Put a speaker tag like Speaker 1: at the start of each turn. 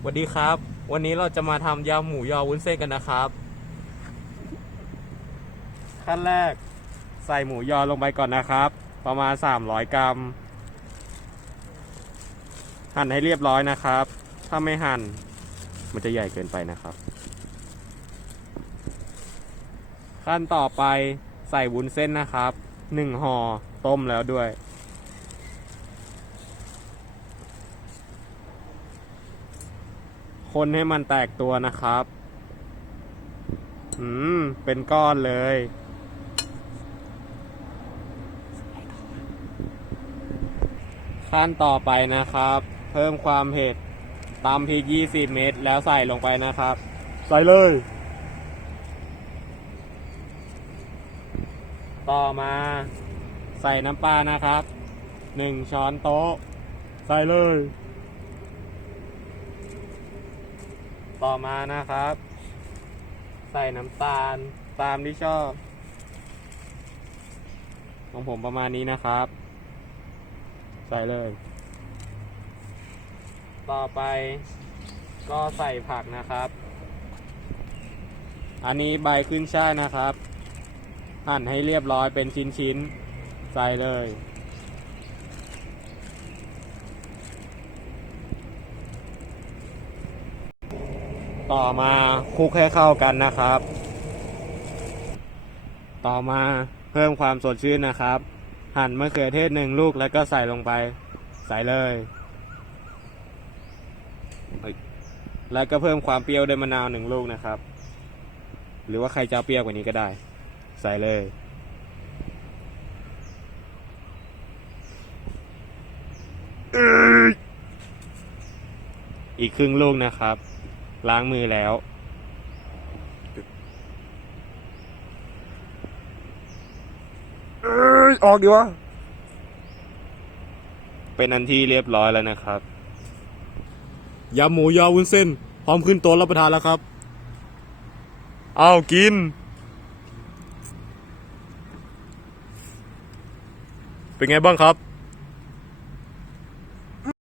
Speaker 1: สวัสดีครับ วันนี้เราจะมาทำยำหมูยอวุ้นเส้นกันนะครับ ขั้นแรกใส่หมูยอลงไปก่อนนะครับ ประมาณ 300 กรัม หั่นให้เรียบร้อยนะครับ ถ้าไม่หั่น มันจะใหญ่เกินไปนะครับ ขั้นต่อไปใส่วุ้นเส้นนะครับหนึ่งห่อต้มแล้วด้วย คนให้มันแตกตัวนะครับ อืม เป็นก้อนเลย ขั้นต่อไปนะครับ เพิ่มความเผ็ดตามพริก 20 เม็ดแล้วใส่ลงไปนะครับ ใส่เลย ต่อมา ใส่น้ำปลานะครับ 1 ช้อนโต๊ะ ใส่เลย ต่อมานะครับ ใส่น้ำตาลตามที่ชอบ ของผมประมาณนี้นะครับ ใส่เลย ต่อไปก็ใส่ผักนะครับ อันนี้ใบขึ้นช่ายนะครับ หั่นให้เรียบร้อยเป็นชิ้นๆ ใส่เลย ต่อมาคลุกให้เข้ากันนะครับ ต่อมาเพิ่มความสดชื่นนะครับ หั่นมะเขือเทศหนึ่งลูกแล้วก็ใส่ลงไป ใส่เลย แล้วก็เพิ่มความเปรี้ยวด้วยมะนาวหนึ่งลูกนะครับ หรือว่าใครจะเปรี้ยวกว่านี้ก็ได้ ใส่เลยอีกครึ่งลูกนะครับ ล้างมือแล้ว เอ้ยออกดีวะ เป็นอันที่เรียบร้อยแล้วนะครับ ยำหมูยอวุ้นเส้น พร้อมขึ้นโต๊ะรับประทานแล้วครับ เอากิน เป็นไงบ้างครับ